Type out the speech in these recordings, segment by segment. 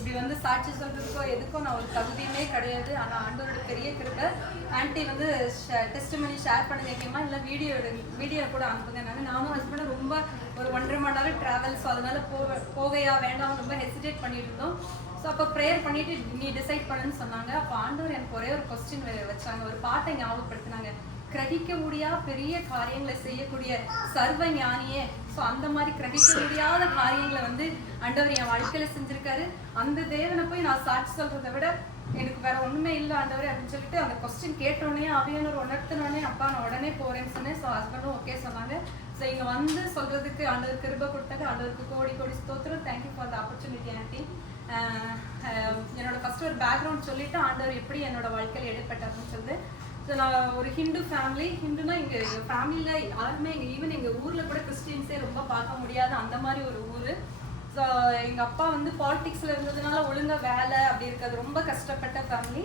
இப்படி வந்து சாட்சி சொல்றதுக்கோ எதுக்கோ நான் ஒரு தகுதியுமே கிடையாது. ஆனால் ஆண்டவரோட பெரிய கிருபை. ஆன்ட்டி வந்து டெஸ்டிமனி ஷேர் பண்ணிருக்கீங்களா, இல்லை வீடியோ கூட அனுப்புங்க. நானும் ஹஸ்பண்டும் ரொம்ப ஒரு 1.5 மணி நேரம் ட்ராவல், ஸோ அதனால போகையா வேண்டாம் ரொம்ப ஹெசிடேட் பண்ணிட்டு இருந்தோம். ஸோ அப்போ ப்ரேயர் பண்ணிட்டு நீ டிசைட் பண்ணுன்னு சொன்னாங்க. அப்போ ஆண்டவர் எனக்கு ஒரே ஒரு கொஸ்டின் வச்சாங்க, ஒரு பாட்டை ஞாபகப்படுத்தினாங்க. கிரகிக்க முடியாத பெரிய காரியங்களை செய்யக்கூடிய சர்வ ஞானியே. ஸோ அந்த மாதிரி கிரகிக்க முடியாத காரியங்களை வந்து ஆண்டவர் என் வாழ்க்கையில செஞ்சிருக்காரு. அந்த தேவனை போய் நான் சாட்சி சொல்றதை விட எனக்கு வேற ஒண்ணுமே இல்லை ஆண்டவர் அப்படின்னு சொல்லிட்டு அந்த கொஸ்டின் கேட்டோடனே ஆவியானவர் உணர்த்தினோடனே அப்பா நான் உடனே போறேன்னு சொன்னேன். ஸோ ஹஸ்பண்டும் ஓகே சொன்னாங்க. ஸோ இங்க வந்து சொல்றதுக்கு ஆண்டவர் கிருபை கொடுத்தாங்க. ஆண்டவருக்கு கோடி கோடி ஸ்தோத்திரம். Thank you for the opportunity anti. என்னோட ஃபர்ஸ்ட் ஒரு பேக்ரவுண்ட் சொல்லிட்டு ஆண்டவர் எப்படி என்னோட வாழ்க்கையில் இடைப்பட்டாருன்னு சொல்லுது. ஸோ நான் ஒரு ஹிந்து ஃபேமிலி. ஹிந்துனா எங்கள் ஃபேமிலியில் யாருமே ஈவன் எங்கள் ஊரில் கூட கிறிஸ்டின்ஸே ரொம்ப பார்க்க முடியாது அந்த மாதிரி ஒரு ஊர். ஸோ எங்கள் அப்பா வந்து பாலிடிக்ஸில் இருந்ததுனால ஒழுங்காக வேலை அப்படி இருக்காது, ரொம்ப கஷ்டப்பட்ட ஃபேமிலி.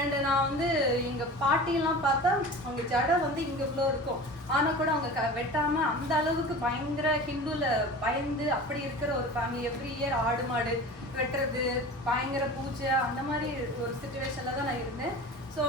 அண்டு நான் வந்து எங்கள் பாட்டியெல்லாம் பார்த்தா அவங்க ஜடை வந்து இங்கே இவ்வளோ இருக்கும், ஆனால் கூட அவங்க வெட்டாமல் அந்த அளவுக்கு பயங்கர ஹிந்துவில் பயந்து அப்படி இருக்கிற ஒரு ஃபேமிலி. எவ்ரி இயர் ஆடு மாடு வெட்டுறது, பயங்கர பூஜை, அந்த மாதிரி ஒரு சுச்சுவேஷனில் தான் நான் இருந்தேன். ஸோ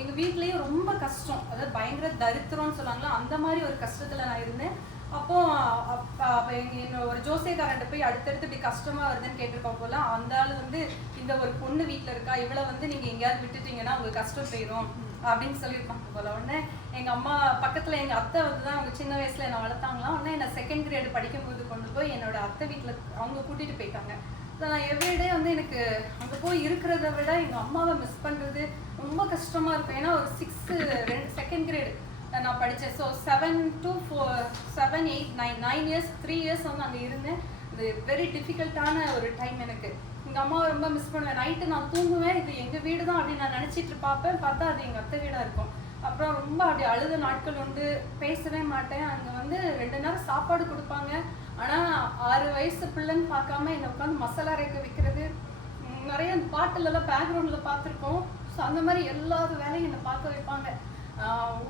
எங்கள் வீட்லேயும் ரொம்ப கஷ்டம், அதாவது பயங்கர தரித்திரம்னு சொன்னாங்களா, அந்த மாதிரி ஒரு கஷ்டத்தில் நான் இருந்தேன். அப்போது என்னோட ஒரு ஜோசியக்காரன்ட்ட போய் அடுத்தடுத்து இப்படி கஷ்டமாக வருதுன்னு கேட்டிருக்கோம் போல. அந்த ஆள் வந்து இந்த ஒரு பொண்ணு வீட்டில் இருக்கா, இவ்வளோ வந்து நீங்கள் எங்கேயாவது விட்டுட்டீங்கன்னா உங்களுக்கு கஷ்டம் போயிடும் அப்படின்னு சொல்லியிருப்பாங்க போல. உடனே எங்கள் அம்மா பக்கத்தில் எங்கள் அத்தை வந்து தான் அவங்க சின்ன வயசில் என்னை வளர்த்தாங்களாம். உடனே என்னை 2nd grade படிக்கும்போது கொண்டு போய் என்னோட அத்தை வீட்டில் அவங்க கூட்டிகிட்டு போயிட்டாங்க. ஸோ நான் எவ்ரிடே வந்து எனக்கு அங்கே போய் இருக்கிறத விட எங்கள் அம்மாவை மிஸ் பண்ணுறது ரொம்ப கஷ்டமாக இருக்கும். ஏன்னா ஒரு 2nd grade நான் படித்தேன். ஸோ 7 to 7, 8, 9 years 3 years வந்து அங்கே இருந்தேன். இது வெரி டிஃபிகல்ட்டான ஒரு டைம் எனக்கு. எங்கள் அம்மாவை ரொம்ப மிஸ் பண்ணுவேன். நைட்டு நான் தூங்குவேன், இது எங்கள் வீடு தான் அப்படின்னு நான் நினச்சிட்டு பார்ப்பேன். பார்த்தா அது எங்கள் அத்தை வீடாக இருக்கும். அப்புறம் ரொம்ப அப்படி அழுத நாட்கள் உண்டு, பேசவே மாட்டேன். அங்கே வந்து 2 நேரம் சாப்பாடு கொடுப்பாங்க. ஆனால் 6 வயசு பிள்ளைன்னு பார்க்காம என்னை உட்காந்து மசாலா அரைக்க வைக்கிறது, நிறைய பாட்டிலெல்லாம் பேக்ரவுண்டில் பார்த்துருக்கோம். ஸோ அந்த மாதிரி எல்லா வேலையும் என்னை பார்க்க வைப்பாங்க.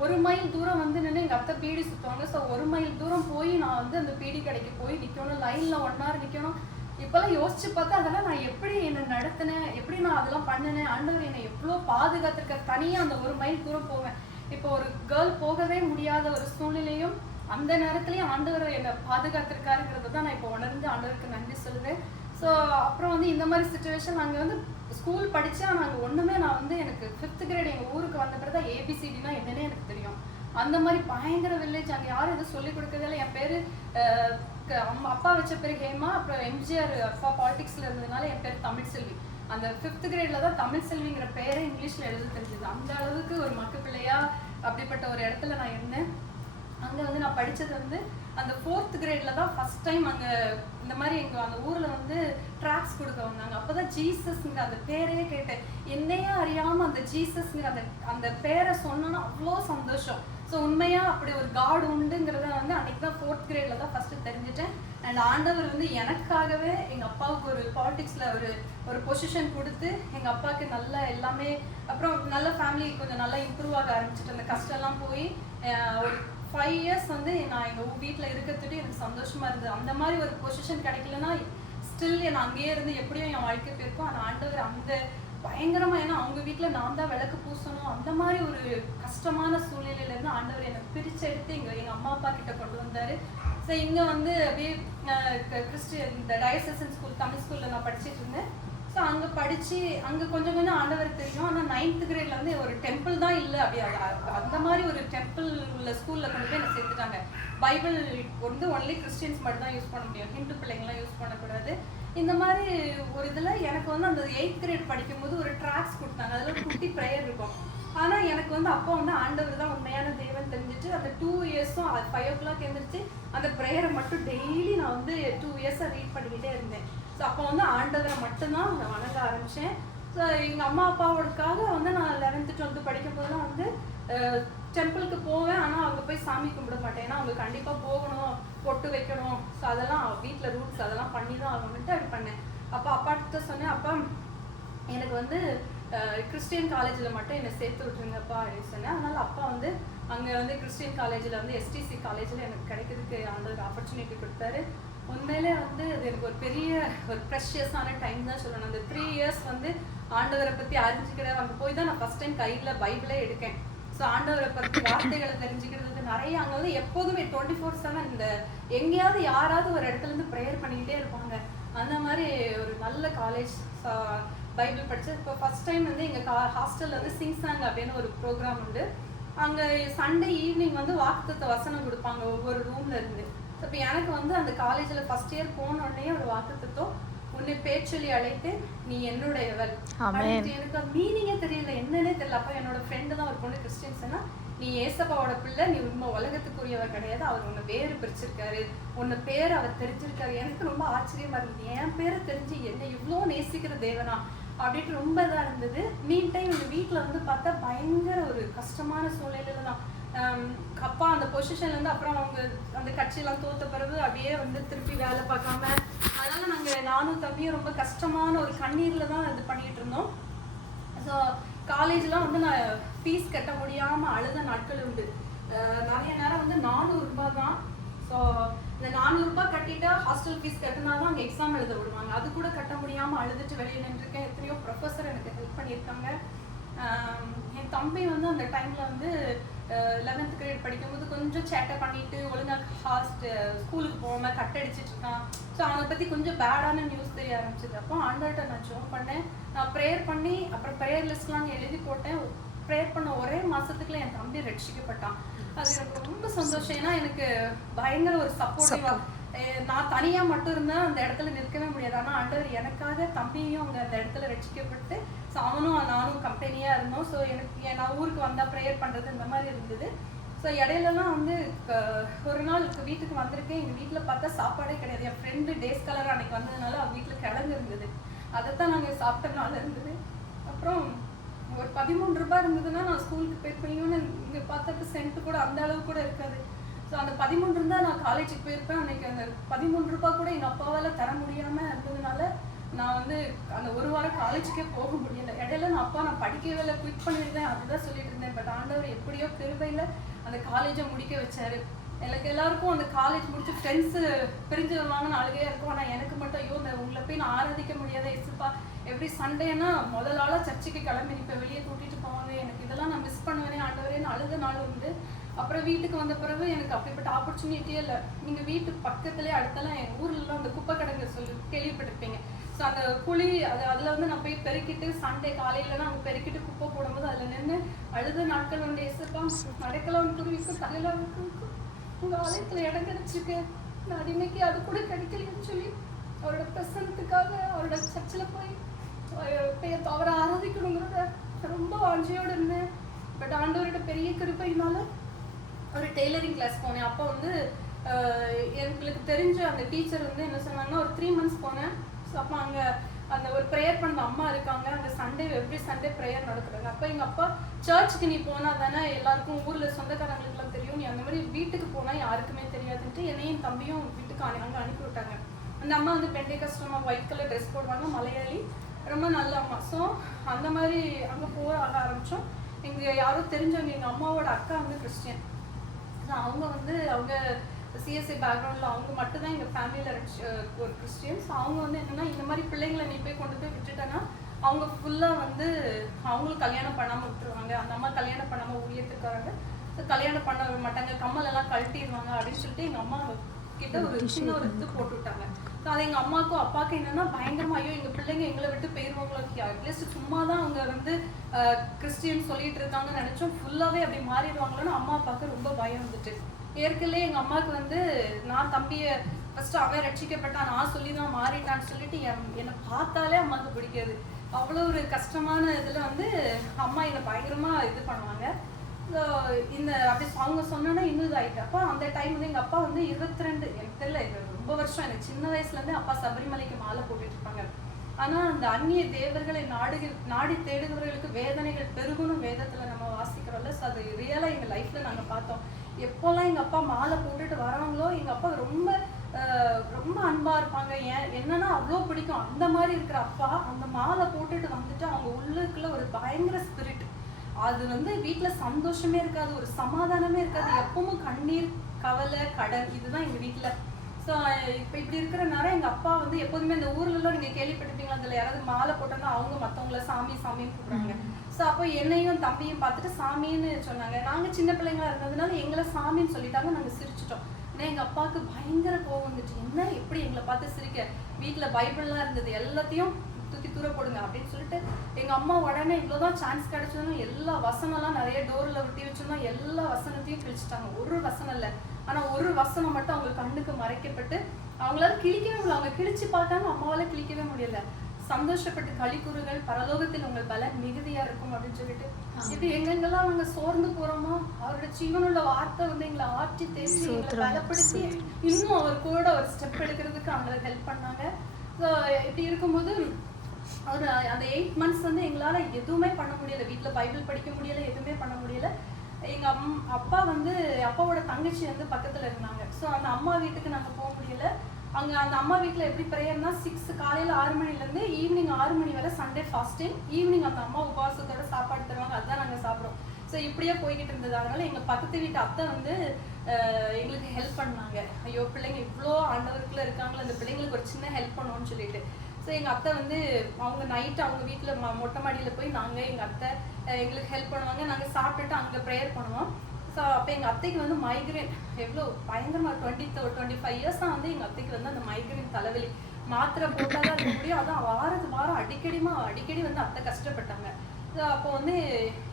1 மைல் தூரம் வந்து நின்று எங்கள் அத்தை பீடி சுற்றுவாங்க. ஸோ 1 மைல் தூரம் போய் நான் வந்து அந்த பீடி கடைக்கு போய் நிற்கணும், லைனில் 1 hour நிற்கணும். இப்போல்லாம் யோசிச்சு பார்த்தா அதெல்லாம் நான் எப்படி என்னை நடத்தினேன், எப்படி நான் அதெல்லாம் பண்ணினேன், ஆண்டவர் என்னை எவ்வளோ பாதுகாத்திருக்க. தனியாக அந்த 1 மைல் தூரம் போவேன். இப்போ ஒரு கேர்ள் போகவே முடியாத ஒரு சூழ்நிலையும் அந்த நேரத்துலையும் ஆண்டவர் என்னை பாதுகாத்திருக்காருங்கிறத தான் நான் இப்போ உணர்ந்து ஆண்டவருக்கு நன்றி சொல்லுவேன். ஸோ அப்புறம் வந்து இந்த மாதிரி சுச்சுவேஷன் நாங்கள் வந்து ஸ்கூல் படித்தா நாங்கள் ஒன்றுமே நான் வந்து எனக்கு 5th grade எங்கள் ஊருக்கு வந்த பிறகு தான் ABCDனா என்னன்னே எனக்கு தெரியும். அந்த மாதிரி பயங்கர வில்லேஜ். அங்கே யாரும் எதுவும் சொல்லிக் கொடுக்கறதில்ல. என் பேர் அப்பா வச்ச பேர் ஹேமா, அப்புறம் MGR அப்பா பாலிடிக்ஸில் இருந்ததுனால என் பேர் தமிழ் செல்வி. அந்த 5th gradeல தான் தமிழ் செல்விங்கிற பேரை இங்கிலீஷில் எழுத தெரிஞ்சது. அந்த அளவுக்கு ஒரு மக்கு பிள்ளையா அப்படிப்பட்ட ஒரு இடத்துல நான் இருந்தேன். அங்கே வந்து நான் படித்தது வந்து அந்த 4th gradeல தான் ஃபஸ்ட் டைம் அங்கே இந்த மாதிரி எங்கள் அந்த ஊரில் வந்து ட்ராக்ஸ் கொடுக்க வந்தாங்க. அப்போ தான் ஜீசஸ்ங்கிற அந்த பேரையே கேட்டேன். என்னையே அறியாமல் அந்த ஜீசஸ்ங்கிற அந்த பேரை சொன்னோன்னா அவ்வளோ சந்தோஷம். ஸோ உண்மையாக அப்படி ஒரு காட் உண்டுங்கிறத வந்து அன்றைக்கி தான் 4th gradeல தான் ஃபஸ்ட்டு தெரிஞ்சுட்டேன். அண்ட் ஆண்டவர் வந்து எனக்காகவே எங்கள் அப்பாவுக்கு ஒரு பாலிடிக்ஸில் ஒரு பொசிஷன் கொடுத்து எங்கள் அப்பாவுக்கு நல்ல எல்லாமே, அப்புறம் நல்ல ஃபேமிலி கொஞ்சம் நல்லா இம்ப்ரூவ் ஆக ஆரம்பிச்சுட்டு அந்த கஷ்டம்லாம் போய் ஒரு 5 years வந்து நான் எங்கள் வீட்டில் இருக்கிறதுட்டு எனக்கு சந்தோஷமாக இருந்தது. அந்த மாதிரி ஒரு பொசிஷன் கிடைக்கலன்னா ஸ்டில் நான் அங்கேயே இருந்து எப்படியும் என் வாழ்க்கை போயிருக்கும். ஆனால் ஆண்டவர் அந்த பயங்கரமாக, ஏன்னா அவங்க வீட்டில் நான் தான் விளக்கு பூசணும், அந்த மாதிரி ஒரு கஷ்டமான சூழ்நிலையிலேருந்து ஆண்டவர் என்னை பிரித்து எடுத்து எங்கள் அம்மா அப்பா கிட்ட கொண்டு வந்தார். ஸோ இங்கே வந்து அப்படியே கிறிஸ்டியன் இந்த டயசன் ஸ்கூல் தமிழ் ஸ்கூலில் நான் படிச்சுட்டு இருந்தேன். ஸோ அங்கே படித்து அங்கே கொஞ்சம் கொஞ்சம் ஆண்டவர் தெரியும். ஆனால் 9th gradeல வந்து ஒரு டெம்பிள் தான் இல்லை, அப்படி அந்த மாதிரி ஒரு டெம்பிள் உள்ள ஸ்கூலில் கொண்டு போய் என்னை சேர்த்துட்டாங்க. பைபிள் வந்து ஒன்லி கிறிஸ்டியன்ஸ் மட்டும் தான் யூஸ் பண்ண முடியும், ஹிந்து பிள்ளைங்களாம் யூஸ் பண்ணக்கூடாது. இந்த மாதிரி ஒரு இதில் எனக்கு வந்து அந்த 8th grade படிக்கும்போது ஒரு ட்ராக்ஸ் கொடுத்தாங்க, அதில் குட்டி ப்ரேயர் இருக்கும். ஆனால் எனக்கு வந்து அப்போ வந்து ஆண்டவர் தான் உண்மையான தேவன் தெரிஞ்சுட்டு அந்த 2 yearsம் 5 o'clock எழுந்திரிச்சு அந்த ப்ரேயரை மட்டும் டெய்லி நான் வந்து 2 yearsஆ ரீட் பண்ணிக்கிட்டே இருந்தேன். ஸோ அப்போ வந்து ஆண்டவரை மட்டும்தான் நான் வணங்க ஆரம்பித்தேன். ஸோ எங்கள் அம்மா அப்பாவோடக்காக வந்து நான் 11th 12th படிக்கும் போதெல்லாம் வந்து டெம்பிளுக்கு போவேன். ஆனால் அவங்க போய் சாமி கும்பிட மாட்டேன், ஏன்னா அவங்க கண்டிப்பாக போகணும், பொட்டு வைக்கணும். ஸோ அதெல்லாம் வீட்டில் ரூல்ஸ் அதெல்லாம் பண்ணி தான் ஆகணுன்ட்டு அப்படி பண்ணேன். அப்போ அப்பாட்ட சொன்னேன், அப்பா எனக்கு வந்து கிறிஸ்டியன் காலேஜில் மட்டும் என்னை சேர்த்து விட்டுருங்கப்பா அப்படின்னு சொன்னேன். அதனால் அப்பா வந்து அங்கே வந்து கிறிஸ்டியன் காலேஜில் வந்து STC காலேஜில் எனக்கு கிடைக்கிறதுக்கு ஆண்டவர் ஆப்பர்ச்சுனிட்டி கொடுத்தாரு. உண்மையிலே வந்து அது எனக்கு ஒரு பெரிய ஒரு ப்ரெஷியஸான டைம் தான் சொல்லணும். அந்த 3 இயர்ஸ் வந்து ஆண்டவரை பற்றி அறிஞ்சிக்கிற அங்கே போய் தான் நான் ஃபஸ்ட் டைம் கையில் பைபிளே எடுக்கேன். ஸோ ஆண்டவரை பற்றி வார்த்தைகளை தெரிஞ்சுக்கிறதுக்கு நிறைய அங்கே வந்து எப்போதுமே 24/7 இந்த எங்கேயாவது யாராவது ஒரு இடத்துலேருந்து ப்ரேயர் பண்ணிக்கிட்டே இருப்பாங்க. அந்த மாதிரி ஒரு நல்ல காலேஜ் பைபிள் படித்தேன். இப்போ ஃபஸ்ட் டைம் வந்து எங்கள் ஹாஸ்டலில் வந்து சிங் சாங் அப்படின்னு ஒரு ப்ரோக்ராம் உண்டு. அங்கே சண்டே ஈவினிங் வந்து வாக்குத்தத்த வசனம் கொடுப்பாங்க ஒவ்வொரு ரூம்ல இருந்து. இப்போ எனக்கு வந்து அந்த காலேஜில் ஃபஸ்ட் இயர் போனோடனே ஒரு வாக்குத்தத்தம், உன்னை பேச்சொல்லி அழைத்து நீ என்னுடையவள். எனக்கு மீனிங்கே தெரியல, என்னன்னே தெரியல. அப்போ என்னோட ஃப்ரெண்டு தான் ஒரு பொண்ணு கிறிஸ்டியன்ஸ்னா, நீ ஏசப்பாவோட பிள்ளை, நீ உண்மை உலகத்துக்குரியவர் கிடையாது, அவர் உன்னை வேறு பிரிச்சிருக்காரு, உன்னை பேர் அவர் தெரிஞ்சிருக்காரு. எனக்கு ரொம்ப ஆச்சரியமா இருந்தது, என் பேரை தெரிஞ்சு என்னை இவ்வளோ நேசிக்கிற தேவனா அப்படின்ட்டு ரொம்ப இதாக இருந்தது. மீன் டைம் எங்கள் வீட்டில் வந்து பார்த்தா பயங்கர ஒரு கஷ்டமான சூழ்நிலையில தான். அப்பா அந்த பொசிஷன்லேருந்து அப்புறம் அவங்க அந்த கட்சியெல்லாம் தோத்த பிறகு அப்படியே வந்து திருப்பி வேலை பார்க்காம, அதனால நானும் தம்பியும் ரொம்ப கஷ்டமான ஒரு கண்ணீரில் தான் இது பண்ணிகிட்டு இருந்தோம். ஸோ காலேஜ்லாம் வந்து நான் ஃபீஸ் கட்ட முடியாமல் அழுத நாட்கள் உண்டு. நிறைய நேரம் வந்து 400 ரூபாய் தான். ஸோ இந்த 400 ரூபாய் கட்டிட்டா ஹாஸ்டல் ஃபீஸ் கட்டினா தான் அங்கே எக்ஸாம் எழுத விடுவாங்க. அது கூட கட்ட முடியாமல் அழுதுட்டு வெளியே நின்றுருக்கேன். எத்தனையோ ப்ரொஃபஸர் எனக்கு ஹெல்ப் பண்ணியிருக்காங்க. என் தம்பி வந்து அந்த டைமில் வந்து 11th கிரேட் படிக்கும்போது கொஞ்சம் சேட்டை பண்ணிட்டு ஒழுங்காக ஸ்கூலுக்கு போகாமல் கட்டடிச்சிட்டு இருக்கான். ஸோ அவனை பற்றி கொஞ்சம் பேடான நியூஸ் தெரிய ஆரம்பிச்சிது. அப்போ ஆண்டவர்கிட்ட நான் ஜெபம் பண்ணேன். நான் ப்ரேயர் பண்ணி அப்புறம் ப்ரேயர் லிஸ்ட்லாம் எழுதி போட்டேன். ப்ரேயர் பண்ண ஒரே மாதத்துக்குள்ள என் தம்பி ரட்சிக்கப்பட்டான். அது எனக்கு ரொம்ப சந்தோஷம். ஏன்னா எனக்கு பயங்கர ஒரு சப்போர்ட்டிவாக, நான் தனியாக மட்டும் இருந்தால் அந்த இடத்துல நிற்கவே முடியாது. ஆனால் ஆண்டவர் எனக்காக தம்பியும் அவங்க அந்த இடத்துல ரட்சிக்கப்பட்டு, ஸோ அவனும் நானும் கம்பெனியாக இருந்தோம். ஸோ எனக்கு நான் ஊருக்கு வந்தால் ப்ரேயர் பண்ணுறது இந்த மாதிரி இருந்தது. ஸோ இடையிலலாம் வந்து ஒரு நாள் வீட்டுக்கு வந்திருக்கேன். எங்கள் வீட்டில் பார்த்தா சாப்பாடே கிடையாது. என் ஃப்ரெண்டு டேஸ் கலர் அன்னைக்கு வந்ததுனால அவள் வீட்டில் கிழங்கு இருந்தது, அதைத்தான் நாங்கள் சாப்பிட்டனால இருந்தது. அப்புறம் ஒரு 13 ரூபாய் இருந்ததுன்னா நான் ஸ்கூலுக்கு பே பண்ணியோன்னு இங்கே பார்த்தப்ப சென்ட்டு கூட அந்த அளவு கூட இருக்காது. ஸோ அந்த 13 இருந்தால் நான் காலேஜுக்கு போயிருப்பேன். அன்றைக்கி அந்த 13 ரூபாய் கூட எங்கள் அப்பாவால் தர முடியாமல் இருந்ததுனால நான் வந்து அந்த ஒரு வாரம் காலேஜுக்கே போக முடியலை. இடையில நான் படிக்கவே இல்லை, குவிட் பண்ணியிருந்தேன், அதுதான் சொல்லிட்டு இருந்தேன். பட் ஆண்டவர் எப்படியோ கிருபையில் அந்த காலேஜை முடிக்க வச்சாரு. எனக்கு எல்லாருக்கும் அந்த காலேஜ் முடிச்சு ஃப்ரெண்ட்ஸு பிரிஞ்சு வருவாங்கன்னு அழுகையாக இருக்கும். ஆனால் எனக்கு மட்டும் ஐயோ இந்த உங்களை போய் நான் ஆராதிக்க முடியாத இசுப்பா, எவ்ரி சண்டேனா முதல் ஆளாக சர்ச்சுக்கு கிளம்பி இப்போ வெளியே கூட்டிகிட்டு போவாங்க, எனக்கு இதெல்லாம் நான் மிஸ் பண்ணுவேனே ஆண்டவரேன்னு அழுத நாள் உண்டு. அப்புறம் வீட்டுக்கு வந்த பிறகு எனக்கு அப்படிப்பட்ட ஆப்பர்ச்சுனிட்டியே இல்லை. நீங்கள் வீட்டுக்கு பக்கத்துலேயே அடுத்தலாம் எங்கள் ஊர்லலாம் அந்த குப்பை கிடங்கு கேள்விப்பட்டிருப்பீங்க. ஸோ அந்த குழி அதில் வந்து நான் போய் பெருக்கிட்டு சண்டே காலையிலலாம் அங்கே பெருக்கிட்டு குப்பை போடும்போது அதில் நின்று அழுத நாட்கள் உண்டு. எசுப்பா நடக்கலாம் குருவிக்கும் தலையெல்லாம் உங்கள் ஆலயத்தில் இடம் கிடச்சிருக்கு, நான் இன்னைக்கு அது கூட கிடைக்கலன்னு சொல்லி அவரோட பிரசனத்துக்காக அவரோட சர்ச்சில் போய் அவரை ஆராதிக்கணுங்கிறத ரொம்ப வாஞ்சியோடு இருந்தேன். பட் ஆண்டவரோட பெரிய கிருபையினால ஒரு டெய்லரிங் கிளாஸ் போனேன். அப்போ வந்து எங்களுக்கு தெரிஞ்ச அந்த டீச்சர் வந்து என்ன சொன்னாங்கன்னா, ஒரு 3 months போனேன். ஸோ அப்போ அங்கே அந்த ஒரு ப்ரேயர் பண்ண அம்மா இருக்காங்க, அந்த சண்டே எவ்ரி சண்டே ப்ரேயர் நடக்குறாங்க. அப்போ எங்கள் அப்பா சர்ச்சுக்கு நீ போனால் தானே எல்லாருக்கும் ஊரில் சொந்தக்காரங்களுக்குலாம் தெரியும், நீ அந்த மாதிரி வீட்டுக்கு போனால் யாருக்குமே தெரியாதுன்ட்டு என்னையும் தம்பியும் வீட்டுக்கு அங்கே அனுப்பி விட்டாங்க. அந்த அம்மா வந்து பெண்டேகாஸ்ட் ஒயிட் கலர் ட்ரெஸ் போடுவாங்க, மலையாளி, ரொம்ப நல்ல அம்மா. ஸோ அந்த மாதிரி அங்கே போக ஆரம்பித்தோம். எங்கள் யாரும் தெரிஞ்சவங்க, எங்கள் அம்மாவோட அக்கா வந்து கிறிஸ்டியன். அவங்க வந்து அவங்க சிஎஸ்சி பேக்ரவுண்டில் அவங்க மட்டும்தான் எங்கள் ஃபேமிலியில் ஒரு கிறிஸ்டியன்ஸ். அவங்க வந்து என்னென்னா, இந்த மாதிரி பிள்ளைங்களை நீ போய் கொண்டு போய் விட்டுட்டேன்னா அவங்க ஃபுல்லாக வந்து அவங்களும் கல்யாணம் பண்ணாமல் விட்டுருவாங்க. அந்த அம்மா கல்யாணம் பண்ணாமல் ஊழியத்துக்காரங்க, ஸோ கல்யாணம் பண்ண மாட்டாங்க, கம்மலெல்லாம் கழட்டிடுவாங்க அப்படின்னு சொல்லிட்டு எங்கள் அம்மா கிட்ட ஒரு சின்ன ஒரு இது போட்டு விட்டாங்க. ஸோ அது எங்கள் அம்மாவுக்கும் அப்பாவுக்கும் என்னென்னா பயங்கரமாக, ஐயோ எங்கள் பிள்ளைங்க எங்களை விட்டு போயிடுவாங்களோ, அட்லீஸ்ட் சும்மா தான் அவங்க வந்து கிறிஸ்டியன் சொல்லிட்டு இருக்காங்கன்னு நினச்சோம், ஃபுல்லாகவே அப்படி மாறிடுவாங்களோன்னு அம்மா அப்பாவுக்கு ரொம்ப பயம் வந்துட்டு. ஏற்கனவே எங்கள் அம்மாவுக்கு வந்து நான் தம்பியை ஃபஸ்ட்டு அவன் ரட்சிக்கப்பட்டான், நான் சொல்லி தான் மாறிட்டான்னு சொல்லிட்டு என்னை பார்த்தாலே அம்மாவுக்கு பிடிக்காது. அவ்வளோ ஒரு கஷ்டமான இதில் வந்து அம்மா என்னை பயங்கரமாக இது பண்ணுவாங்க. ஸோ இந்த அப்படி அவங்க சொன்னோன்னா இன்னும் இதாகிட்டு. அப்போ அந்த டைம் வந்து எங்கள் அப்பா வந்து 22, எனக்கு தெரியல, ரொம்ப வருஷம், எனக்கு சின்ன வயசுலேருந்தே அப்பா சபரிமலைக்கு மாலை போட்டுட்டு இருப்பாங்க. ஆனால் அந்த அந்நிய தேவர்களை நாடி தேடுகிறவர்களுக்கு வேதனைகள் பெருகணும் வேதத்தில் நம்ம வாசிக்கிறோம்ல. ஸோ அது ரியலாக எங்கள் லைஃப்பில் நாங்கள் பார்த்தோம். எப்போல்லாம் எங்கள் அப்பா மாலை போட்டுட்டு வராங்களோ எங்கள் அப்பா ரொம்ப ரொம்ப அன்பாக இருப்பாங்க. என்னன்னா அவ்வளோ பிடிக்கும். அந்த மாதிரி இருக்கிற அப்பா அந்த மாலை போட்டுட்டு வந்துட்டு அவங்க உள்ளுக்குள்ள ஒரு பயங்கர ஸ்பிரிட், அது வந்து வீட்டில் சந்தோஷமே இருக்காது, ஒரு சமாதானமே இருக்காது, எப்பவும் கண்ணீர், கவலை, கடன், இதுதான் எங்கள் வீட்டில். ஸோ இப்போ இப்படி இருக்கிறனால எங்கள் அப்பா வந்து எப்போதுமே இந்த ஊர்லலாம் நீங்கள் கேள்விப்பட்டிருப்பீங்களா, அதில் யாராவது மாலை போட்டோன்னா அவங்க மற்றவங்கள சாமி சாமின்னு கூப்பிடுறாங்க. ஸோ அப்போ என்னையும் தம்பியும் பார்த்துட்டு சாமின்னு சொன்னாங்க. நாங்கள் சின்ன பிள்ளைங்களா இருந்ததுனால எங்களை சாமின்னு சொல்லிட்டாங்க. நாங்கள் சிரிச்சிட்டோம். ஆனால் எங்கள் அப்பாவுக்கு பயங்கர கோவம் வந்துச்சு. என்ன எப்படி எங்களை பார்த்து சிரிக்க, வீட்டில் பைபிள்லாம் இருந்தது, எல்லாத்தையும் தூக்கி தூர போடுங்க அப்படின்னு சொல்லிட்டு எங்கள் அம்மா உடனே இவ்வளோதான் சான்ஸ் கிடைச்சதுன்னு எல்லா வசனம்லாம் நிறைய டோரில் ஒட்டி வச்சோம்னா எல்லா வசனத்தையும் கிழிச்சிட்டாங்க. ஒரு வசனம் இல்லை, ஆனால் ஒரு வசனம் மட்டும் அவங்க கண்ணுக்கு மறைக்கப்பட்டு அவங்களால கிழிக்கவே முடியல. அவங்க கிழிச்சு பார்த்தாங்க, அம்மாவால கிழிக்கவே முடியல. சந்தோஷப்பட்டு களிக்குறுகள் பரலோகத்தில் உங்கள் பலன் மிகுதியா இருக்கும் அப்படின்னு சொல்லிட்டு இப்படி எங்கெங்கெல்லாம் நாங்க சோர்ந்து போறோமோ அவரோட ஜீவனுள்ள வார்த்தை வந்து எங்களை ஆற்றி தேசி எங்களை பலப்படுத்தி இன்னும் அவர் கூட ஒரு ஸ்டெப் எடுக்கிறதுக்கு அவங்களை ஹெல்ப் பண்ணாங்க. ஸோ இப்படி இருக்கும்போது ஒரு அந்த 8 months வந்து எங்களால எதுவுமே பண்ண முடியல. வீட்டுல பைபிள் படிக்க முடியல, எதுவுமே பண்ண முடியல. எங்க அப்பா வந்து அப்பாவோட தங்கச்சி வந்து பக்கத்துல இருந்தாங்க. ஸோ அந்த அம்மா வீட்டுக்கு நாங்க போக முடியல. அங்க அந்த அம்மா வீட்டுல எப்படி ப்ரேயர்னா 6 காலையில 6 மணிலேருந்து ஈவினிங் 6 மணி வரை சண்டே ஃபாஸ்டிங். ஈவினிங் அந்த அம்மா உபவாசத்தோட சாப்பாடு தருவாங்க, அதுதான் நாங்க சாப்பிடுவோம். ஸோ இப்படியே போய்கிட்டு இருந்தது. அதனால எங்க பக்கத்து வீட்டு அத்தை வந்து எங்களுக்கு ஹெல்ப் பண்ணாங்க. ஐயோ பிள்ளைங்க இவ்வளோ ஆண்டவருக்குள்ள இருக்காங்களோ, அந்த பிள்ளைங்களுக்கு ஒரு சின்ன ஹெல்ப் பண்ணுவோம்னு சொல்லிட்டு. ஸோ எங்கள் அத்தை வந்து அவங்க நைட்டு அவங்க வீட்டில் மொட்டை மாடியில் போய் நாங்கள் எங்கள் அத்தை எங்களுக்கு ஹெல்ப் பண்ணுவாங்க. நாங்கள் சாப்பிட்டுட்டு அங்கே ப்ரேயர் பண்ணுவோம். ஸோ அப்போ எங்கள் அத்தைக்கு வந்து மைக்ரேன் எவ்வளோ பயங்கரமாக 25 இயர்ஸாக வந்து எங்கள் அத்தைக்கு வந்து அந்த மைக்ரேன் தலைவலி மாத்திரை போட்டால் தான் இருக்க முடியும். அதான் வாரம் அடிக்கடி வந்து அத்தை கஷ்டப்பட்டாங்க. ஸோ அப்போ வந்து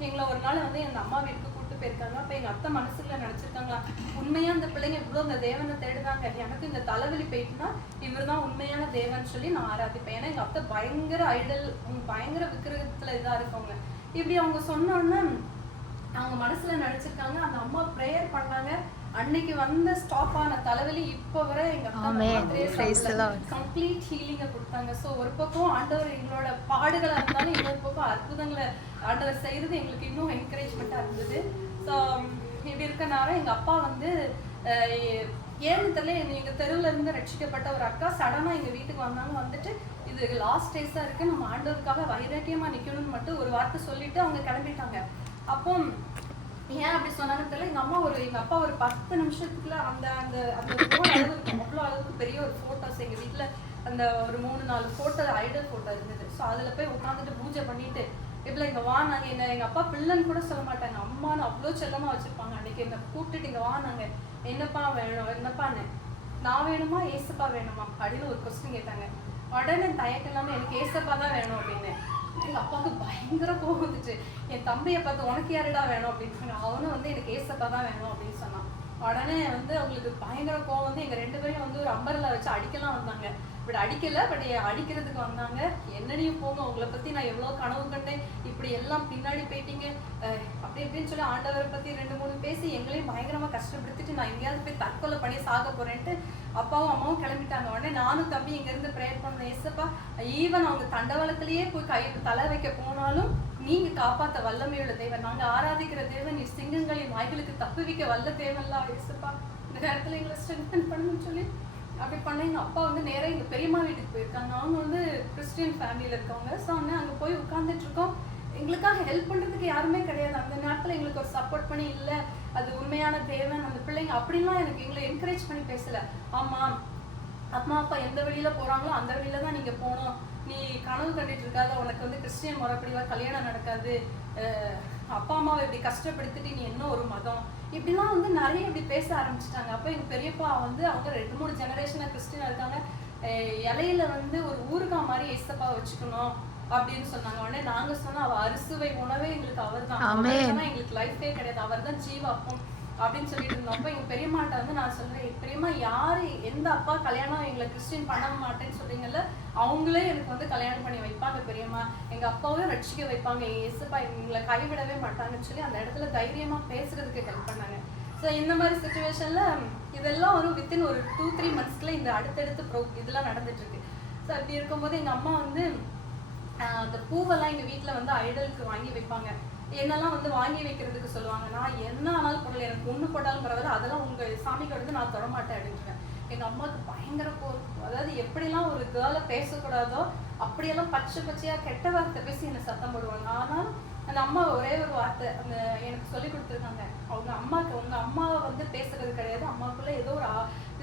எங்களை ஒரு நாள் வந்து எங்கள் அம்மா வீட்டுக்கு கூப்பிட்டு போயிருக்காங்க. அப்போ எங்கள் அத்தை மனசுக்குள்ள நினச்சிருக்காங்களா, உண்மையாக அந்த பிள்ளைங்க இவ்வளோ அந்த தேவனை தேடுதாங்க, எனக்கு இந்த தலைவலி போயிட்டுனா இவர் தான் உண்மையான தேவன் சொல்லி நான் ஆராதிப்பேன். ஏன்னா எங்கள் அத்தை பயங்கர ஐடல், பயங்கர விக்கிரகத்தில் இதாக இருக்கவங்க. இப்படி அவங்க சொன்னோன்னே அவங்க மனசுல நினைச்சிருக்காங்க. அந்த அம்மா ப்ரேயர் பண்ணாங்க. அன்னைக்கு வந்த ஸ்டாப் ஆன தலைவலி இப்போ வரை எங்க கம்ப்ளீட் ஹீலிங்கை கொடுத்தாங்க. ஸோ ஒரு பக்கம் ஆண்டவர் எங்களோட பாடுகளா இருந்தாலும் இன்னொரு பக்கம் அற்புதங்களை ஆண்டவர் செய்யறது எங்களுக்கு இன்னும் என்கரேஜ்மெண்டா இருந்தது. ஸோ இப்படி இருக்கனால எங்க அப்பா வந்து ஏன்னு தெரியல, எங்க தெருவுல இருந்து ரட்சிக்கப்பட்ட ஒரு அக்கா சடனா எங்க வீட்டுக்கு வந்தாங்க. வந்துட்டு இது லாஸ்ட் டேஸா இருக்கு, நம்ம ஆண்டவருக்காக வைராக்கியமா நிக்கணும்னு மட்டும் ஒரு வார்த்தை சொல்லிட்டு அவங்க கிளம்பிட்டாங்க. அப்போ ஏன் அப்படி சொன்னாங்கன்னு தெரியல. எங்க அப்பா ஒரு 10 நிமிஷத்துக்குள்ள அந்த அந்த அந்த அவ்வளோ அளவுக்கு பெரிய ஒரு போட்டோஸ் எங்க வீட்டுல அந்த ஒரு 3-4 போட்டோ ஐடல் போட்டோ இருந்தது. ஸோ அதுல போய் உட்காந்துட்டு பூஜை பண்ணிட்டு இப்படி இங்க வா, நாங்க என்ன எங்க அப்பா பிள்ளைன்னு கூட சொல்ல மாட்டாங்க, அம்மான்னு அவ்வளோ செல்லமா வச்சிருப்பாங்க. அன்னைக்கு என்ன கூப்பிட்டுட்டு இங்க வா, நாங்க என்னப்பா வேணும், என்னப்பான்னு, நான் வேணுமா ஏசப்பா வேணுமா அப்படின்னு ஒரு கொஸ்டின் கேட்டாங்க. உடனே தயக்கம் இல்லாம எனக்கு ஏசப்பா தான் வேணும் அப்படின்னு. எங்க அப்பாவுக்கு பயங்கர கோவம் வந்துச்சு. என் தம்பியை பார்த்து உனக்கு யாருடா வேணும் அப்படின்னு சொன்னாங்க. அவனும் வந்து எனக்கு ஏசப்பா தான் வேணும் அப்படின்னு சொன்னான். உடனே வந்து அவங்களுக்கு பயங்கர கோவம் வந்து எங்க 2 பேரையும் வந்து ஒரு அம்பர்லா வச்சு அடிக்கலாம் வந்தாங்க. பட் அடிக்கல, பட் அடிக்கிறதுக்கு வந்தாங்க. என்னனையும் போங்க, உங்களை பத்தி நான் எவ்வளவு கனவு கண்டேன், இப்படி எல்லாம் பின்னாடி போயிட்டீங்க அப்படி இப்படின்னு சொல்லி ஆண்டவரை பத்தி 2-3 பேசி எங்களையும் பயங்கரமா கஷ்டப்படுத்திட்டு நான் எங்கேயாவது போய் தற்கொலை பண்ணி சாக போறேன்ட்டு அப்பாவும் அம்மாவும் கிளம்பிட்டாங்க. உடனே நானும் தம்பி இங்க இருந்து ப்ரேயர் பண்ண, ஏசப்பா ஈவன் அவங்க தண்டவாளத்திலேயே போய் தலை வைக்க போனாலும் நீங்க காப்பாத்த வல்லமையுள்ள தேவன், நாங்க ஆராதிக்கிற தேவன், நீ சிங்கங்களின் வாய்களுக்கு தப்புவிக்க வல்ல தேவன்லாம் ஏசப்பா, இந்த நேரத்துல எங்களை ஸ்ட்ரென்தன் பண்ணணும்னு சொல்லி அப்படி பண்ண. எங்க அப்பா வந்து நேராக எங்க பெரியம்மா வீட்டுக்கு போயிருக்காங்க. அவங்க வந்து கிறிஸ்டியன் ஃபேமிலியில இருக்கவங்க. ஸோ அங்கே போய் உட்காந்துட்டு இருக்கோம். எங்களுக்காக ஹெல்ப் பண்றதுக்கு யாருமே கிடையாது. அந்த நேரத்துல எங்களுக்கு ஒரு சப்போர்ட் பண்ணி, இல்லை அது உண்மையான தேவன், அந்த பிள்ளைங்க அப்படின்லாம் எங்களை என்கரேஜ் பண்ணி பேசல. ஆமா அம்மா அப்பா எந்த வழியில போறாங்களோ அந்த வழியில தான் நீங்க போகணும், நீ கனவு கண்டிட்டு இருக்காத, உனக்கு வந்து கிறிஸ்டியன் முறைப்படிவா கல்யாணம் நடக்காது, அப்பா அம்மாவை இப்படி கஷ்டப்படுத்திட்டு நீ என்ன ஒரு மதம், இப்படிலாம் வந்து நிறைய இப்படி பேச ஆரம்பிச்சிட்டாங்க. அப்போ எங்க பெரியப்பா வந்து அவங்க 2-3 ஜெனரேஷனா கிறிஸ்டியனா இருக்காங்க. இலையில வந்து ஒரு ஊறுகாய் மாதிரி ஏசப்பா வச்சுக்கணும் அப்படின்னு சொன்னாங்க. உடனே நாங்க சொன்னோம், அவ அறுசுவை உணவே எங்களுக்கு அவர் தான், எங்களுக்கு லைஃபே கிடையாது, அவர் தான் ஜீவாப்பம் அப்படின்னு சொல்லிட்டு இருந்தோம். அப்போ எங்க பெரியம்மாட்ட வந்து நான் சொல்றேன், பெரியம்மா யாரு எந்த அப்பா கல்யாணம் எங்களை கிறிஸ்டின் பண்ண மாட்டேன்னு சொல்றீங்கல்ல, அவங்களே எனக்கு வந்து கல்யாணம் பண்ணி வைப்பாங்க பெரியம்மா, எங்க அப்பாவும் ரட்சிக்க வைப்பாங்க, ஏசப்பா எங்களை கைவிடவே மாட்டாங்கன்னு சொல்லி அந்த இடத்துல தைரியமா பேசுறதுக்கு ஹெல்ப் பண்ணாங்க. ஸோ இந்த மாதிரி சுச்சுவேஷன்ல இதெல்லாம் ஒரு வித்தின் ஒரு 2-3 monthsல இந்த அடுத்தடுத்து இதெல்லாம் நடந்துட்டு இருக்கு. ஸோ அப்படி இருக்கும்போது எங்க அம்மா வந்து அந்த பூவெல்லாம் எங்க வீட்டுல வந்து ஐடலுக்கு வாங்கி வைப்பாங்க. என்னெல்லாம் வந்து வாங்கி வைக்கிறதுக்கு சொல்லுவாங்க. நான் என்ன ஆனாலும் பொருள் எனக்கு ஒண்ணு போட்டாலும் பரவாயில்ல, அதெல்லாம் உங்க சாமிக்கு வந்து நான் தொடமாட்டேன் அப்படின்ட்டு. எங்க அம்மாவுக்கு பயங்கர போர். அதாவது எப்படிலாம் ஒரு கேர்ளை பேசக்கூடாதோ அப்படியெல்லாம் பச்சையா கெட்ட வார்த்தை பேசி என்னை சத்தம் போடுவாங்க. ஆனாலும் அந்த அம்மா ஒரே ஒரு வார்த்தை அந்த எனக்கு சொல்லி கொடுத்துருக்காங்க, உங்க அம்மாவை வந்து பேசுறது கிடையாது, அம்மாவுக்குள்ள ஏதோ ஒரு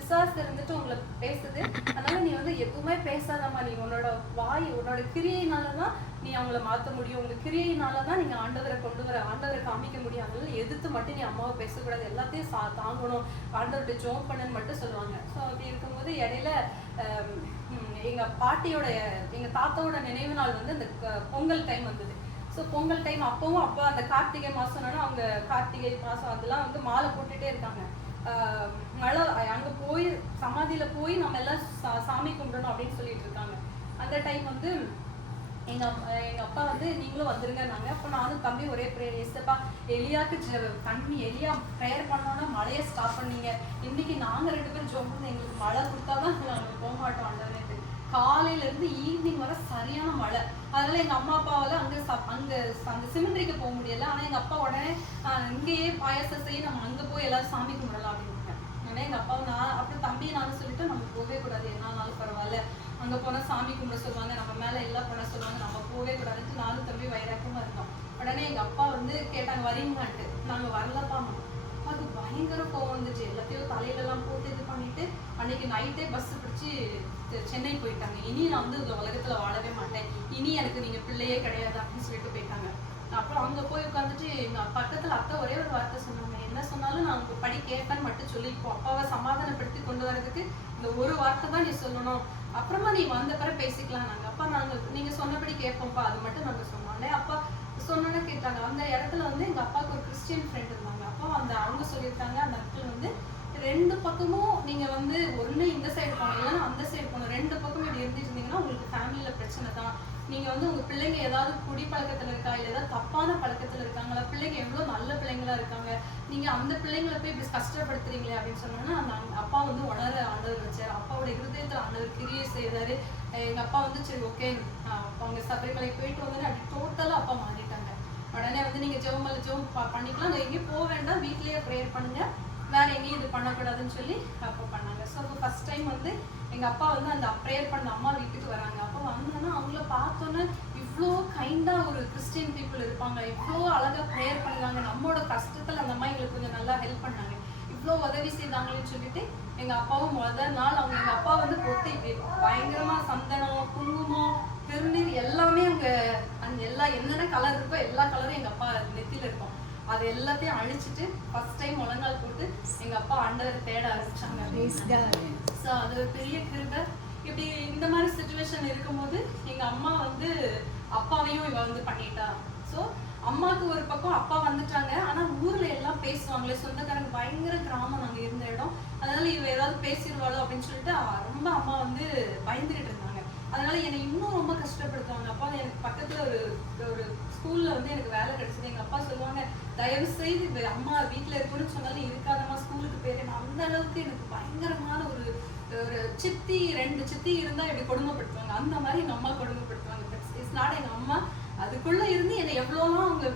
பிசாசு இருந்துட்டு உங்களை பேசுது. அதனால நீ வந்து எதுவுமே பேசாதம்மா. நீ உன்னோட வாய் உன்னோட கிரியையினாலதான் நீ அவங்கள மாற்ற முடியும். உங்க கிரியையினாலதான் நீங்க ஆண்டவரை கொண்டு வர ஆண்டவரை காமிக்க முடியும். அதனால எதிர்த்து மட்டும் நீ அம்மாவை பேசக்கூடாது, எல்லாத்தையும் தாங்கணும், ஆண்டவர்கிட்ட ஜோம் பண்ணுன்னு மட்டும் சொல்லுவாங்க. ஸோ அப்படி இருக்கும்போது இடையில எங்க பாட்டியோட எங்க தாத்தாவோட நினைவு நாள் வந்து அந்த பொங்கல் டைம் வந்தது. ஸோ பொங்கல் டைம் அப்பவும் அப்போ அந்த கார்த்திகை மாசம்னா அவங்க கார்த்திகை மாசம் அதெல்லாம் வந்து மாலை போட்டுட்டே இருக்காங்க. மழை அங்க போய் சமாதியில போய் நம்ம எல்லாம் சாமி கும்பிடணும் அப்படின்னு சொல்லிட்டு இருக்காங்க. அந்த டைம் வந்து எங்க அப்பா வந்து நீங்களும் வந்துருங்கன்னாங்க. அப்போ நானும் தம்பி ஒரே ப்ரேயர், ஏசப்பா எலியாக்கு தண்ணி எலியா ப்ரேயர் பண்ணோன்னா மழையை ஸ்டாப் பண்ணீங்க, இன்னைக்கு நாங்கள் 2 பேரும் ஜோம் பண்ணி எங்களுக்கு மழை கொடுத்தாதான் நாங்கள் போக மாட்டோம் ஆண்டவரே. காலையில இருந்து ஈவினிங் வர சரியான மழை. அதனால எங்க அம்மா அப்பாவால அங்க அந்த சிமெண்ட்ரிக்கு போக முடியல. ஆனா எங்க அப்பா உடனே இங்கேயே பாயசம் செய்ய நம்ம அங்க போய் எல்லாரும் சாமி கும்பிடலாம் அப்படின்னு. ஆனா எங்க அப்பாவை நான் அப்புறம் தம்பி நானும் சொல்லிட்டு நம்ம போகவே கூடாது, என்னாலும் பரவாயில்ல, அங்க போனா சாமி கும்பிட சொல்லுவாங்க, நம்ம மேல எல்லாம் பண்ண சொல்லுவாங்க, நம்ம போகவே கூடாதுன்னு நானும் தம்பி வைராக்கமா இருந்தோம். உடனே எங்க அப்பா வந்து கேட்டாங்க வரீங்களான்ட்டு. நாங்க வரலப்பா. அது பயங்கர கோவம் வந்துச்சு. எல்லாத்தையும் தலையில எல்லாம் போட்டு இது பண்ணிட்டு அன்னைக்கு நைட்டே பஸ் பிடிச்சி சென்னை போயிட்டாங்க. இனி நான் வந்து இந்த உலகத்துல வாழவே மாட்டேன், இனி எனக்கு நீங்க பிள்ளையே கிடையாது அப்படின்னு சொல்லிட்டு போயிட்டாங்க. அப்புறம் அங்க போய் உட்காந்துட்டு எங்க பக்கத்துல அக்கா ஒரே ஒரு வார்த்தை சொன்னாங்க, என்ன சொன்னாலும் நான் உங்க படி கேட்பேன்னு மட்டும் சொல்லிப்போம், அப்பாவை சமாதானப்படுத்தி கொண்டு வரதுக்கு இந்த ஒரு வார்த்தை தான் நீ சொல்லணும், அப்புறமா நீ வந்த பிறகு பேசிக்கலாம். அப்பா நாங்க நீங்க சொன்னபடி கேட்போம்ப்பா, அது மட்டும் நாங்க சொன்னோம். அப்பா சொன்னோன்னு கேட்டாங்க. அந்த இடத்துல வந்து எங்க அப்பாவுக்கு ஒரு கிறிஸ்டியன் ஃப்ரெண்ட் இருந்தாங்க. அப்போ அவங்க சொல்லியிருக்காங்க, அந்த அங்கிள் வந்து 2 பக்கமும் நீங்க வந்து ஒண்ணு இந்த சைடு போகணும் இல்லைன்னா அந்த சைடு போகணும், 2 பக்கமும் இப்படி இருந்துட்டு இருந்தீங்கன்னா உங்களுக்கு ஃபேமிலியில பிரச்சனை தான். நீங்க வந்து உங்க பிள்ளைங்க ஏதாவது குடி பழக்கத்துல இருக்கா, இல்லை ஏதாவது தப்பான பழக்கத்துல இருக்காங்களா, பிள்ளைங்க எவ்வளவு நல்ல பிள்ளைங்களா இருக்காங்க, நீங்க அந்த பிள்ளைங்களை போய் இப்படி கஷ்டப்படுத்துறீங்களே அப்படின்னு சொன்னோன்னா அந்த அப்பா வந்து உணர ஆண்டவர் வச்சாரு. அப்பாவோட இருதயத்துல ஆண்டவர் கிரியை செய்தாரு. எங்க அப்பா வந்து சரி ஓகே அவங்க சபரிமலை போயிட்டு வந்தோன்னே அப்படி டோட்டலா அப்பா மாறிட்டாங்க. உடனே வந்து நீங்க ஜெபம் பண்ணிக்கலாம், எங்கேயும் போக வேண்டாம், வீட்லயே ப்ரேயர் பண்ணுங்க, வேற எங்கேயும் இது பண்ணக்கூடாதுன்னு சொல்லி அப்போ பண்ணாங்க. ஸோ அப்போ ஃபர்ஸ்ட் டைம் வந்து எங்க அப்பா வந்து அந்த ப்ரேயர் பண்ண அம்மா வீட்டுக்கு வராங்க. அப்போ வந்தோன்னா அவங்கள பார்த்தோன்னே இவ்வளோ கைண்டா ஒரு கிறிஸ்டியன் பீப்புள் இருப்பாங்க, இவ்வளோ அழகா ப்ரேயர் பண்ணுவாங்க, நம்மளோட கஷ்டத்துல அந்த அம்மா எங்களுக்கு கொஞ்சம் நல்லா ஹெல்ப் பண்ணாங்க, இவ்வளோ உதவி செய்தாங்களேன்னு சொல்லிட்டு எங்க அப்பாவும் முதல் நாள் அவங்க எங்க அப்பா வந்து பொட்டு இப்படி பயங்கரமா சந்தனம், குங்குமம், திருநீர் எல்லாமே அவங்க எல்லாம் என்னென்ன கலர் இருக்கோ எல்லா கலரும் எங்க அப்பா நெத்தியில இருக்கும். அது எல்லாத்தையும் அழிச்சிட்டு ஃபர்ஸ்ட் டைம் முழங்கால் போட்டு எங்க அப்பா ஆண்டவரை தேட ஆரம்பிச்சாங்க. ஸோ அது ஒரு பெரிய கிருபை. இப்படி இந்த மாதிரி சிச்சுவேஷன் இருக்கும்போது எங்க அம்மா வந்து அப்பாவையும் இவ வந்து பண்ணிட்டா. ஸோ அம்மாவுக்கு ஒரு பக்கம் அப்பா வந்துட்டாங்க, ஆனா ஊர்ல எல்லாம் பேசுவாங்களே, சொந்தக்காரங்க பயங்கர கிராமம் நாங்க இருந்த இடம், அதனால இவ ஏதாவது பேசிடுவாளோ அப்படின்னு சொல்லிட்டு ரொம்ப அம்மா வந்து பயந்துகிட்டு இருந்தாங்க. அதனால என்னை இன்னும் ரொம்ப கஷ்டப்படுத்துவாங்க. அப்பா எனக்கு பக்கத்துல ஒரு ஸ்கூல்ல வந்து எனக்கு வேலை கிடைச்சது. எங்க அப்பா சொல்லுவாங்க, தயவு செய்து அம்மா வீட்டுல இருக்குன்னு சொன்னாலும் இருக்காதம்மா, ஸ்கூலுக்கு போயிட்டு. அந்த அளவுக்கு எனக்கு பயங்கரமான ஒரு சித்தி 2 சித்தி இருந்தா இப்படி கொடுமைப்படுத்துவாங்க, அந்த மாதிரி எங்க அம்மா கொடுமைப்படுத்துவாங்க. இட்ஸ் நாட் எங்க அம்மா அதுக்குள்ள இருந்து என்னை எவ்வளோலாம் அவங்க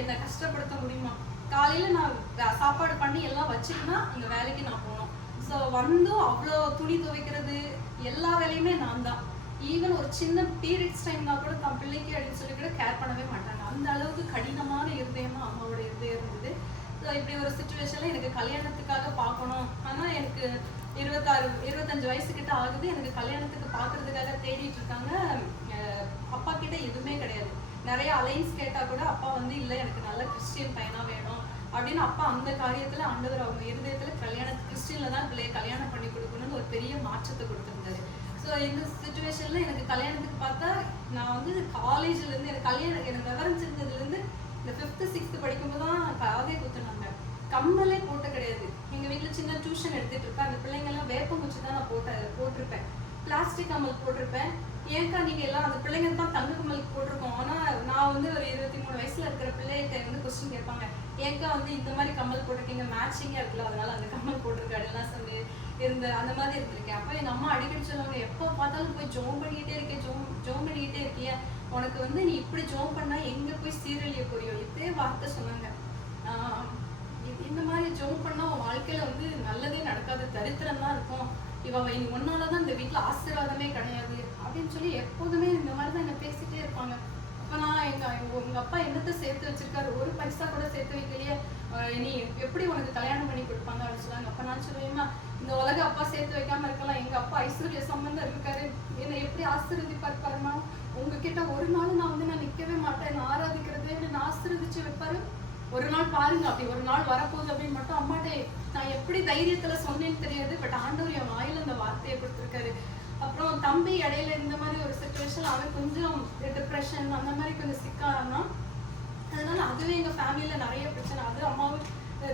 என்னை கஷ்டப்படுத்த முடியுமா. காலையில நான் சாப்பாடு பண்ணி எல்லாம் வச்சுட்டுனா இங்க வேலைக்கு நான் போனோம். ஸோ வந்தும் அவ்வளோ துணி துவைக்கிறது எல்லா வேலையுமே நான் தான். ஈவன் ஒரு சின்ன பீரியட்ஸ் டைம்னா கூட தன் பிள்ளைக்கு அப்படின்னு சொல்லி கூட கேர் பண்ணவே மாட்டாங்க. அந்த அளவுக்கு கடினமான இருதயமா அம்மாவோட இருதயம் இருந்தது. ஸோ இப்படி ஒரு சுச்சுவேஷன்ல எனக்கு கல்யாணத்துக்காக பார்க்கணும், ஆனா எனக்கு 25 வயசுக்கிட்ட ஆகுது, எனக்கு கல்யாணத்துக்கு பார்க்கறதுக்காக தேடிட்டு இருக்காங்க. அப்பா கிட்ட எதுவுமே கிடையாது. நிறைய அலைன்ஸ் கேட்டா கூட அப்பா வந்து இல்லை எனக்கு நல்ல கிறிஸ்டியன் பையனா வேணும் அப்படின்னு அப்பா அந்த காரியத்துல ஆண்டவர் அவங்க இருதயத்துல கிறிஸ்டியன்ல தான் பிள்ளைய கல்யாணம் பண்ணி கொடுக்கணும்னு ஒரு பெரிய மாற்றத்தை கொடுத்திருந்தாரு. ஸோ இந்த சுச்சுவேஷன்ல எனக்கு கல்யாணத்துக்கு பார்த்தா நான் வந்து காலேஜ்ல இருந்து எனக்கு விவரம் தெரிஞ்சதுல இருந்து இந்த 5th 6th படிக்கும்போது தான் காதே குத்துனாங்க. கம்மலே போட்ட கிடையாது. எங்க வீட்டுல சின்ன டியூஷன் எடுத்துட்டு இருப்பேன், அந்த பிள்ளைங்க எல்லாம் வேப்பங்குச்சி தான் நான் போட்டிருப்பேன், பிளாஸ்டிக் கம்மல் போட்டிருப்பேன். ஏன்க்கா நீங்க எல்லாம் அந்த பிள்ளைங்க தான் தங்க கம்மல் போட்டிருக்கோம், ஆனா நான் வந்து ஒரு 23 வயசுல இருக்கிற பிள்ளைகிட்ட வந்து கொஸ்டின் கேட்பாங்க, ஏன்க்கா வந்து இந்த மாதிரி கம்மல் போட்டிருக்கீங்க, மேட்சிங்கா இருக்குல்ல அதனால அந்த கம்மல் போட்டிருக்காரு எல்லாம் சொல்லி அந்த மாதிரி இருந்திருக்கேன். அப்ப எங்க அம்மா அடிக்கடி சொல்லுவாங்க, எப்போ பார்த்தாலும் போய் ஜோம் பண்ணிக்கிட்டே இருக்கேன், ஜோம் பண்ணிக்கிட்டே இருக்கிய, உனக்கு வந்து நீ இப்படி ஜோம் பண்ணா எங்க போய் சீரழிய போறியோ, இதே வார்த்தை சொன்னாங்க. இந்த மாதிரி ஜோம் பண்ணா உன் வாழ்க்கையில வந்து நல்லதே நடக்காது, தரித்திரம் தான் இருக்கும், இனி ஒன்னாலதான் இந்த வீட்டுல ஆசீர்வாதமே கிடையாது அப்படின்னு சொல்லி எப்போதுமே இந்த மாதிரிதான் என்ன பேசிட்டே இருப்பாங்க. அப்ப நான் உங்க அப்பா என்னத்தை சேர்த்து வச்சிருக்காரு, ஒரு பைசா கூட சேர்த்து வைக்கலையே, நீ எப்படி உனக்கு கல்யாணம் பண்ணி கொடுப்பாங்க அப்படின்னு சொன்னாங்க. அப்ப நான் சொல்லுவேன்னா, இந்த உலக அப்பா சேர்த்து வைக்காம இருக்கலாம், எங்க அப்பா ஐஸ்வர்ய சம்பந்தம் இருக்காரு, என்னை எப்படி ஆசீர்வதிப்பார் பாருமா, உங்ககிட்ட ஒரு நாள் நான் வந்து நான் நிக்கவே மாட்டேன், நான் ஆராதிக்கிறது என்ன ஆசீர்வதிச்சு வைப்பாரு. ஒரு நாள் பாருங்க, அப்படி ஒரு நாள் வரப்போகுது அப்படின்னு மட்டும் அம்மாட்டே நான் எப்படி தைரியத்துல சொன்னேன்னு தெரியாது. பட் ஆண்டவர் என் வாயில அந்த வார்த்தையை கொடுத்துருக்காரு. அப்புறம் தம்பி இடையில இந்த மாதிரி ஒரு சுச்சுவேஷன், அவன் கொஞ்சம் டிப்ரெஷன் அந்த மாதிரி கொஞ்சம் சிக்கானா, அதனால அதுவே எங்க ஃபேமிலியில நிறைய பிரச்சனை. அது அம்மாவுக்கு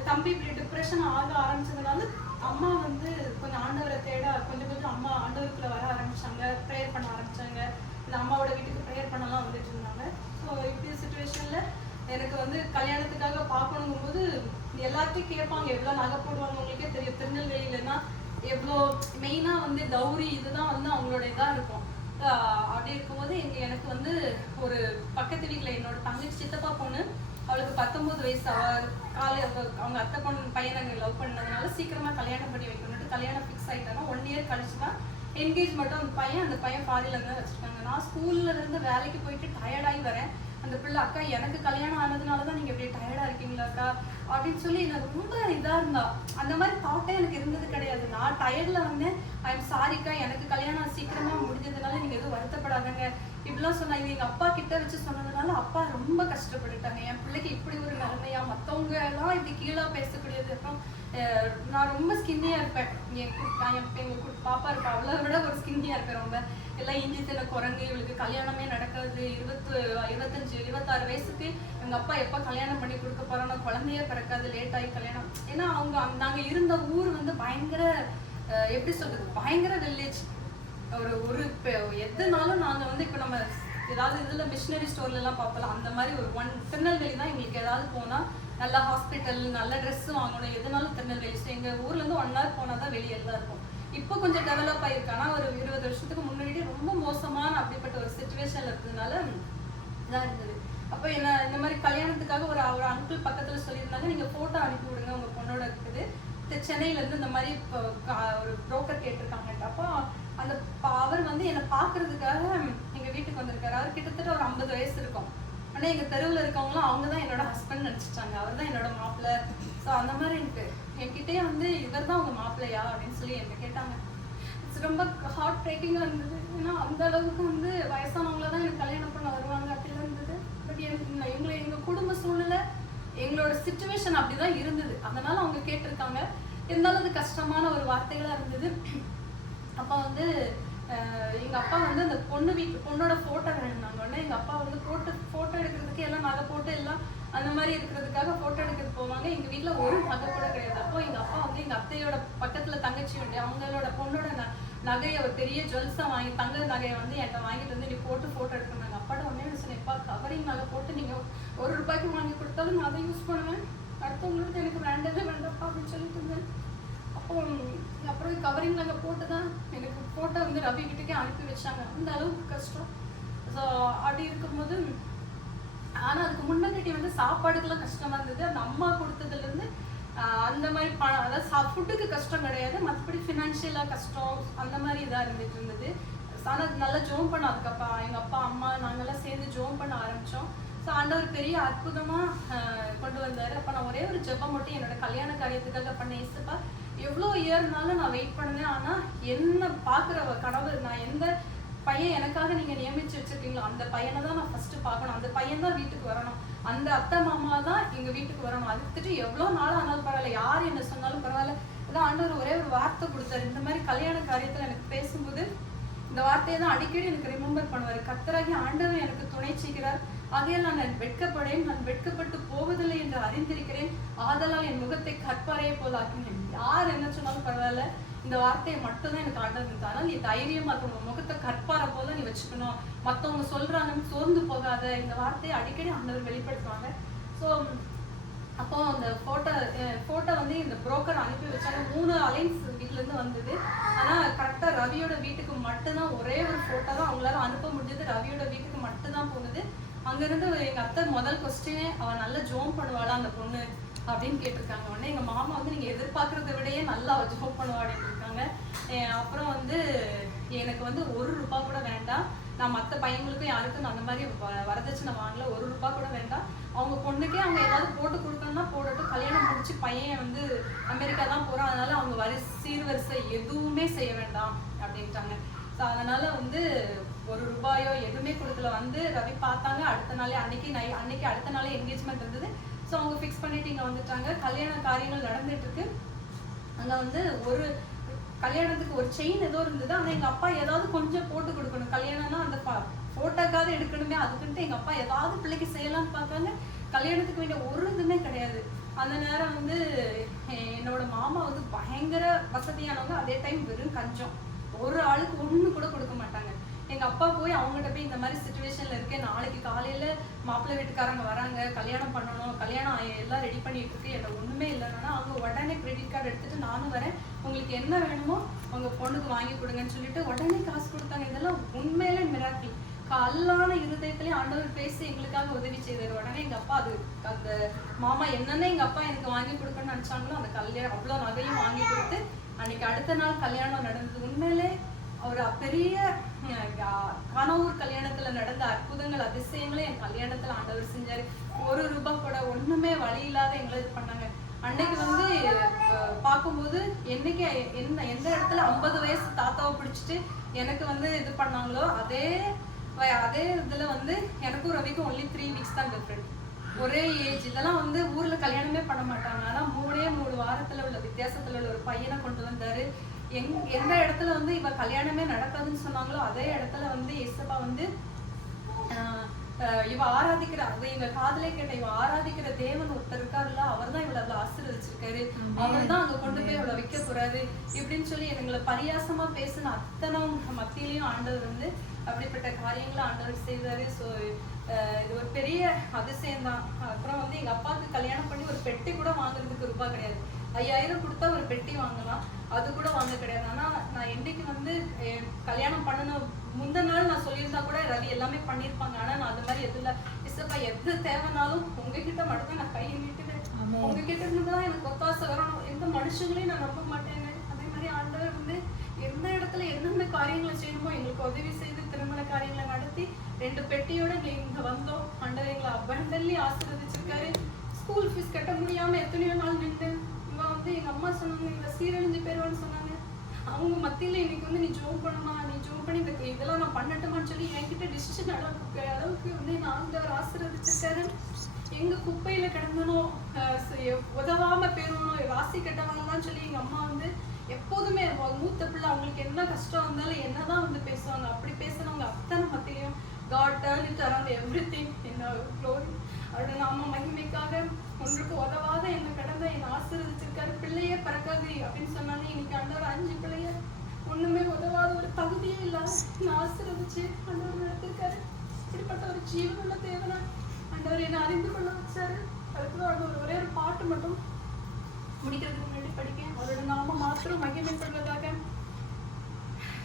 தம்பி இப்படி டிப்ரெஷன் ஆக ஆரம்பிச்சதுனால அம்மா வந்து கொஞ்சம் ஆண்டவரை தேட கொஞ்சம் கொஞ்சம் அம்மா ஆண்டவருக்குள்ள வர ஆரம்பிச்சாங்க, ப்ரேயர் பண்ண ஆரம்பிச்சாங்க. இந்த அம்மாவோட வீட்டுக்கு ப்ரேயர் பண்ணலாம் வந்துட்டு இருந்தாங்க. ஸோ இப்படி சுச்சுவேஷன்ல எனக்கு வந்து கல்யாணத்துக்காக பார்க்கணுங்கும் போது எல்லாத்தையும் கேட்பாங்க, எவ்வளோ நகை போடுவாங்க உங்களுக்கே தெரியும். திருநெல்வேலியிலன்னா எவ்வளோ மெயினாக வந்து கௌரி இதுதான் வந்து அவங்களோட இதாக இருக்கும். அப்படி இருக்கும்போது எனக்கு வந்து ஒரு பக்கத்து வீட்டில் என்னோட தங்கச்சி சித்தப்பா பொண்ணு, அவளுக்கு 19 வயசு. அவங்க அத்தை பொண்ணு பையனை லவ் பண்ணதுனால சீக்கிரமாக கல்யாணம் பண்ணி வைக்கணும்ட்டு கல்யாணம் ஃபிக்ஸ் ஆகிட்டாங்க. 1 இயர் கழிச்சு தான் என்கேஜ் மட்டும் அந்த பையன் ஃபாரின்ல இருந்து வச்சுருக்காங்க. நான் ஸ்கூல்ல இருந்து வேலைக்கு போயிட்டு டயர்டாகி வரேன். அந்த பிள்ளை அக்கா எனக்கு கல்யாணம் ஆனதுனால தான் நீங்கள் இப்படி டயர்டாக இருக்கீங்களா அக்கா அப்படின்னு சொல்லி நான் ரொம்ப இதாக இருந்தா. அந்த மாதிரி தாட்டே எனக்கு இருந்தது கிடையாது. நான் டயர்டில் வந்தேன், ஐ எம் சாரிக்கா, எனக்கு கல்யாணம் சீக்கிரமாக முடிஞ்சதுனால நீங்கள் எதுவும் வருத்தப்படாதங்க இப்படிலாம் சொன்னாங்க. எங்கள் அப்பா கிட்ட வச்சு சொன்னதுனால அப்பா ரொம்ப கஷ்டப்பட்டுட்டாங்க. என் பிள்ளைக்கு இப்படி ஒரு நிலைமையா, மற்றவங்க எல்லாம் இப்படி கீழே பேசக்கூடியது. அப்புறம் நான் ரொம்ப ஸ்கின்னியாக இருப்பேன். எங்கள் பாப்பா இருப்பேன், அவ்வளோ விட ஒரு ஸ்கின்னியாக இருப்பேன் ரொம்ப. எல்லாம் இஞ்சி தின குரங்கு, இவளுக்கு கல்யாணமே நடக்காது. 25, 26 வயசுக்கு எங்கள் அப்பா எப்போ கல்யாணம் பண்ணி கொடுக்க போகிறோன்னா குழந்தையே பிறக்காது, லேட் ஆகி கல்யாணம். ஏன்னா நாங்கள் இருந்த ஊர் வந்து பயங்கர எப்படி சொல்றது, பயங்கர வில்லேஜ். ஒரு எதுனாலும் நாங்கள் வந்து இப்போ நம்ம ஏதாவது இதில் மிஷினரி ஸ்டோர்லாம் பார்ப்பலாம், அந்த மாதிரி ஒரு திருநெல்வேலி தான் எங்களுக்கு ஏதாவது போனால் நல்ல ஹாஸ்பிட்டல், நல்ல ட்ரெஸ் வாங்கணும், எதுனாலும் திருநெல்வேலி. ஸோ எங்கள் ஊர்லேருந்து 1 hour போனால் தான் வெளியெல்லாம் இருக்கும். இப்போ கொஞ்சம் டெவலப் ஆகிருக்கானா, ஒரு 20 வருஷத்துக்கு முன்னாடி ரொம்ப மோசமான அப்படிப்பட்ட ஒரு சுச்சுவேஷனில் இருக்கிறதுனால இதாக இருந்தது. அப்போ என்ன இந்த மாதிரி கல்யாணத்துக்காக ஒரு அங்கிள் பக்கத்தில் சொல்லியிருந்தாங்க, நீங்கள் ஃபோட்டோ அனுப்பி விடுங்க உங்கள் பொண்ணோட இருக்குது, சென்னையிலேருந்து இந்த மாதிரி இப்போ ஒரு புரோக்கர் கேட்டிருக்காங்கன்ட்டு. அப்போ அந்த அவர் வந்து என்னை பார்க்கறதுக்காக எங்கள் வீட்டுக்கு வந்திருக்காரு. அவர் கிட்டத்தட்ட ஒரு 50 வயசு இருக்கும். ஆனால் எங்கள் தெருவில் இருக்கவங்களும் அவங்க தான் என்னோட ஹஸ்பண்ட் நினச்சிட்டாங்க, அவர் தான் என்னோட மாப்பிள்ளை. ஸோ அந்த மாதிரி எனக்கு என்கிட்டயே வந்து இவர் தான் உங்கள் மாப்பிள்ளையா அப்படின்னு சொல்லி என்ன கேட்டாங்க. இட்ஸ் ரொம்ப ஹார்ட் பிரேக்கிங்காக இருந்தது. ஏன்னா அந்த அளவுக்கு வந்து வயசானவங்கள தான் எனக்கு கல்யாணம் பண்ண வருவாங்க அப்படிலாம் இருந்தது. பட் எங்கள் குடும்ப சூழ்நிலை, எங்களோட சிச்சுவேஷன் அப்படிதான் இருந்தது. அதனால அவங்க கேட்டிருக்காங்க. இருந்தாலும் அது கஷ்டமான ஒரு வார்த்தைகளாக இருந்தது. அப்போ வந்து எங்கள் அப்பா வந்து அந்த பொண்ணோட ஃபோட்டோ வேணுனாங்க. உடனே எங்கள் அப்பா வந்து ஃபோட்டோ எடுக்கிறதுக்கு எல்லாம் நகை போட்டு எல்லாம் அந்த மாதிரி இருக்கிறதுக்காக ஃபோட்டோ எடுக்கிறது போவாங்க. எங்கள் வீட்டில் ஒரு நகை கூட கிடையாது. அப்போ எங்கள் அப்பா வந்து எங்கள் அத்தையோட பக்கத்தில் தங்கச்சி உண்டு, அவங்களோட பொண்ணோட நகையை ஒரு பெரிய ஜுவல்ஸாக வாங்கி, தங்க நகையை வந்து என்கிட்ட வாங்கிட்டு வந்து நீ போட்டு ஃபோட்டோ எடுக்கணும். அப்பாட்ட உடனே சொன்னேன்ப்பா, கவரிங் நகை போட்டு நீங்கள் 1 ரூபாய்க்கு வாங்கி கொடுத்தாலும் நான் அதை யூஸ் பண்ணுவேன், அடுத்தவங்களுக்கு எனக்கு வேண்டவே வேண்டாப்பா அப்படின்னு சொல்லிட்டு இருந்தேன். அப்புறம் கவரிங் நகை போட்டு தான் எனக்கு ஃபோட்டோ வந்து ரவி கிட்டக்கே அனுப்பி வச்சாங்க. அந்த அளவுக்கு கஷ்டம். ஸோ அப்படி இருக்கும்போது ஆனால் அதுக்கு முன்னாடி வந்து சாப்பாடுக்கெல்லாம் கஷ்டமாக இருந்தது. அந்த அம்மா கொடுத்ததுலேருந்து அந்த மாதிரி பணம், அதாவது ஃபுட்டுக்கு கஷ்டம் கிடையாது, மற்றபடி ஃபினான்ஷியலாக கஷ்டம் அந்த மாதிரி இதாக இருந்துட்டு இருந்தது. ஆனால் நல்லா ஜோம் பண்ண, அதுக்கப்புறம் எங்கள் அப்பா அம்மா நாங்கள்லாம் சேர்ந்து ஜோம் பண்ண ஆரம்பித்தோம். ஸோ ஆண்டவர் பெரிய அற்புதமாக கொண்டு வந்தார். அப்போ நான் ஒரே ஒரு ஜெபம் மட்டும் என்னோட கல்யாண காரியத்துக்காக பண்ண, இயேசுப்பா எவ்வளோ இயர்னாலும் நான் வெயிட் பண்ணுவேன், ஆனால் என்ன பார்க்குற கனவு, நான் எந்த பையன் எனக்காக நீங்கள் நியமித்து வச்சுருக்கீங்களோ அந்த பையனை தான் நான் ஃபஸ்ட்டு பார்க்கணும், அந்த பையன் தான் வீட்டுக்கு வரணும், அந்த அத்தை மாமா தான் எங்கள் வீட்டுக்கு வரணும். அதுக்கிட்ட எவ்வளோ நாள் ஆனாலும் பரவாயில்ல, யார் என்ன சொன்னாலும் பரவாயில்ல. அதான் ஆண்டவர் ஒரே ஒரு வார்த்தை கொடுத்தாரு. இந்த மாதிரி கல்யாண காரியத்தில் எனக்கு பேசும்போது இந்த வார்த்தையை தான் அடிக்கடி எனக்கு ரிமெம்பர் பண்ணுவார். கர்த்தராகி ஆண்டவர் எனக்கு துணை செய்கிறார், ஆகையால் நான் வெட்கப்படேன், நான் வெட்கப்பட்டு போவதில்லை என்று அறிந்திருக்கிறேன், ஆதலால் என் முகத்தை கற்பாரையே போல ஆக்கினேன். யார் என்ன சொன்னாலும் பரவாயில்ல, இந்த வார்த்தையை மட்டும்தான் எனக்கு ஆண்டவர் இருந்தாலும் நீ தைரியமா இருக்கணும், உங்க முகத்தை கற்பாரை போல நீ வச்சுக்கணும், மற்றவங்க சொல்றாங்கன்னு சோர்ந்து போகாத, இந்த வார்த்தையை அடிக்கடி ஆண்டவர் வெளிப்படுத்துவாங்க. ஸோ அப்போ அந்த ஃபோட்டோ வந்து இந்த புரோக்கர் அனுப்பி வச்சாங்க. 3 அலைன்ஸ் வீட்டிலேருந்து வந்தது. ஆனால் கரெக்டாக ரவியோட வீட்டுக்கு மட்டும்தான் ஒரே ஒரு ஃபோட்டோ தான் அவங்களால அனுப்ப முடிஞ்சது. ரவியோட வீட்டுக்கு மட்டும்தான் போனது. அங்கேருந்து எங்கள் அத்தை முதல் கொஸ்டினே, அவள் நல்லா ஜோம் பண்ணுவாளா அந்த பொண்ணு அப்படின்னு கேட்டிருக்காங்க. உடனே எங்கள் மாமா வந்து நீங்கள் எதிர்பார்க்குறத விடையே நல்லா அவள் ஜோம் பண்ணுவா அப்படின்னு இருக்காங்க. அப்புறம் வந்து எனக்கு வந்து 1 ரூபா கூட வேண்டாம், நான் மற்ற பையங்களுக்கும் யாருக்கும் நான் அந்த மாதிரி வரதட்சணை வாங்கல, 1 ரூபாய் கூட வேண்டாம். அவங்க பொண்ணுக்கே அவங்க ஏதாவது போட்டு கொடுக்கணும்னா போடட்டும், கல்யாணம் முடிச்சு பையன் வந்து அமெரிக்கா தான் போகிறான், அதனால அவங்க சீர்வரிசை எதுவுமே செய்ய வேண்டாம் அப்படின்ட்டாங்க. ஸோ அதனால வந்து 1 ரூபாயோ எதுவுமே கொடுக்கல. வந்து ரவி பார்த்தாங்க, அடுத்த நாளே அன்னைக்கு அடுத்த நாளே என்கேஜ்மெண்ட் இருந்தது. ஸோ அவங்க ஃபிக்ஸ் பண்ணிட்டு இங்கே வந்துட்டாங்க. கல்யாண காரியங்கள் நடந்துட்டு இருக்கு. அங்கே வந்து ஒரு கல்யாணத்துக்கு ஒரு செயின் ஏதோ இருந்தது, ஆனால் எங்கள் அப்பா ஏதாவது கொஞ்சம் போட்டு கொடுக்கணும். கல்யாணம்னா அந்த ஃபோட்டோக்காவது எடுக்கணுமே, அதுக்குன்ட்டு எங்கள் அப்பா ஏதாவது பிள்ளைக்கு செய்யலாம்னு பார்த்தாங்க. கல்யாணத்துக்கு வேண்டிய ஒரு இதுவுமே கிடையாது. அந்த நேரம் வந்து என்னோட மாமா வந்து பயங்கர வசதியானவங்க, அதே டைம் வெறும் கஞ்சம். ஒரு ஆளுக்கு ஒன்று கூட கொடுக்க மாட்டாங்க. எங்கள் அப்பா போய் அவங்ககிட்ட போய் இந்த மாதிரி சுச்சுவேஷனில் இருக்கேன், நாளைக்கு காலையில் மாப்பிள்ளை வீட்டுக்காரங்க வராங்க, கல்யாணம் பண்ணணும், கல்யாணம் எல்லாம் ரெடி பண்ணிட்டு இருக்கு, எனக்கு ஒன்றுமே இல்லைன்னா அவங்க உடனே கிரெடிட் கார்டு எடுத்துகிட்டு நானும் வரேன், உங்களுக்கு என்ன வேணுமோ உங்கள் பொண்ணுக்கு வாங்கி கொடுங்கன்னு சொல்லிட்டு உடனே காசு கொடுத்தாங்க. இதெல்லாம் உண்மையிலே மிராக்கிள். கல்லான இருதயத்திலே ஆண்டவர் பேசி எங்களுக்காக உதவி செய்தார். உடனே எங்கள் அப்பா அந்த மாமா என்னென்ன எங்கள் அப்பா எனக்கு வாங்கி கொடுக்கணும்னு நினச்சாங்களோ அந்த கல்யாணம் அவ்வளோ நகையும் வாங்கி கொடுத்து அன்னைக்கு அடுத்த நாள் கல்யாணம் நடந்தது. உண்மையிலே ஒரு பெரிய கனவூர் கல்யாணத்துல நடந்த அற்புதங்கள் அதிசயங்களே என் கல்யாணத்துல ஆண்டவர் செஞ்சாரு. 1 ரூபாய் கூட ஒண்ணுமே வழி இல்லாத எங்களை இது பண்ணாங்க. அன்னைக்கு வந்து பார்க்கும்போது என்னைக்கு எந்த இடத்துல 50 வயசு தாத்தாவை பிடிச்சிட்டு எனக்கு வந்து இது பண்ணாங்களோ அதே இதுல வந்து எனக்கும் ரவிக்கும் ஒன்லி 3 வீக்ஸ் தான் டிஃப்ரெண்ட், ஒரே ஏஜ். இதெல்லாம் வந்து ஊர்ல கல்யாணமே பண்ண மாட்டாங்க. ஆனா 3 வாரத்துல உள்ள வித்தியாசத்துல உள்ள ஒரு பையனை கொண்டு வந்தாரு. எந்த இடத்துல வந்து இவ கல்யாணமே நடக்காதுன்னு சொன்னாங்களோ அதே இடத்துல வந்து இயேசுப்பா வந்து இவ ஆராதிக்கிற இவ காதலே கேட்ட இவ ஆராதிக்கிற தேவன் ஒருத்தர் இருக்காருல்ல, அவர் தான் இவளை அவ்வளவு ஆசீர்வதிச்சிருக்காரு, அவர் தான் அங்க கொண்டு போய் இவளை வைக்க போறாரு இப்படின்னு சொல்லி எங்களை பரியாசமா பேசின அத்தனை மத்தியிலையும் ஆண்டவர் வந்து அப்படிப்பட்ட காரியங்களை ஆண்டவர் செய்தாரு. ஸோ இது ஒரு பெரிய அதிசயம் தான். அப்புறம் வந்து எங்க அப்பாவுக்கு கல்யாணம் பண்ணி ஒரு பெட்டி கூட வாங்குறதுக்கு ரூபாய் கிடையாது. 5000 கொடுத்தா ஒரு பெட்டி வாங்கலாம், அது கூட வாங்க கிடையாது. ஆனா நான் என்னைக்கு வந்து கல்யாணம் பண்ணணும் முந்தின நாள் நான் சொல்லியிருந்தா கூட ரவி எல்லாமே பண்ணியிருப்பாங்க. ஆனா நான் அந்த மாதிரி எதுல இசப்பா எது தேவைனாலும் உங்ககிட்ட மட்டும்தான் நான் கையை நீட்டுவேன், உங்ககிட்ட இருந்துதான் எனக்கு ஒத்தாசை வரணும், எந்த மனுஷங்களையும் நான் நம்ப மாட்டேங்க. அதே மாதிரி ஆண்டவர் வந்து எந்த இடத்துல என்னென்ன காரியங்களை செய்யணுமோ எங்களுக்கு உதவி செய்து திருமண காரியங்களை நடத்தி 2 பெட்டியோட இங்க வந்தோம். ஆண்டவர் எங்களை அபண்டன்லி ஆசீர்வதிச்சிருக்காரு. ஸ்கூல் ஃபீஸ் கட்ட முடியாம எத்தனையோ நாள் நின்று வந்து எங்க அம்மா சொன்னாங்க இவ சீரழிஞ்சு போயிருவான்னு சொன்னாங்க. அவங்க மத்தியில இன்னைக்கு வந்து நீ ஜோம் பண்ணுமா, நீ ஜோம் பண்ணி இதெல்லாம் நான் பண்ணட்டுமான்னு சொல்லி என்கிட்ட டிசிஷன் அளவுக்கு வந்து நான் ஆண்டவர் ஆசீர்வதிச்சிருக்காரு. எங்க குப்பையில கிடந்தனோ உதவாம போயிருவனோ ராசி கட்டவாங்கன்னு சொல்லி எங்க அம்மா வந்து எப்போதுமே மூத்த பிள்ளை அவங்களுக்கு என்ன கஷ்டம் வந்தாலும் என்னதான் வந்து பேசுவாங்க. அப்படி பேசுனவங்க அத்தனை மத்தியிலையும் God turned it around everything in our glory. அவரோட நாம மகிமைக்காக ஒன்றுக்கு உதவாத என்ன கடந்த என்ன ஆசீர்வதிச்சிருக்காரு. பிள்ளையே பிறக்காது அப்படின்னு சொன்னாங்க. இன்னைக்கு ஆண்டவர் 5 பிள்ளைய ஒண்ணுமே உதவாத ஒரு தகுதியே இல்லாத என்ன ஆசீர்வதிச்சு ஆண்டவர் நடத்திருக்காரு. இப்படிப்பட்ட ஒரு ஜீவனுள்ள தேவனா ஆண்டவர் என்ன அறிந்து கொள்ள வச்சாரு. அதுக்கு ஒரே ஒரு பாட்டு மட்டும் முடிக்கிறதுக்கு முன்னாடி படிக்க அவரோட நாம மாத்திரம் மகிமை